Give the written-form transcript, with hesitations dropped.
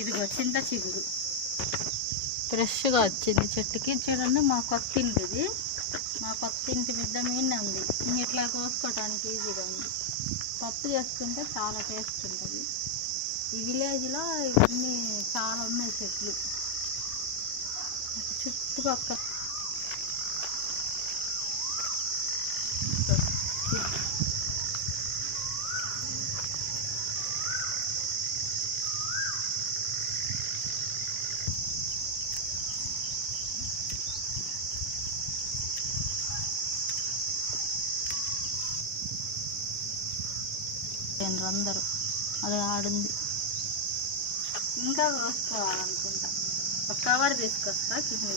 ఇదిగో చింత చిగురు ఫ్రెష్గా వచ్చింది చెట్టుకి. చూడండి మా కొత్త ఇంటిది, మా కొత్త ఇంటి మిద్ద మీద ఉంది. ఇట్లా కోసుకోవడానికి ఈజీగా ఉంది. పప్పు చేసుకుంటే చాలా టేస్ట్ ఉంటుంది. ఈ విలేజ్లో ఇవన్నీ చాలా ఉన్నాయి చెట్లు చుట్టుపక్కల. అందరూ అది ఆడుంది. ఇంకా కోసుకోవాలనుకుంటా. ఒక కవర్ తీసుకొస్తా కింద.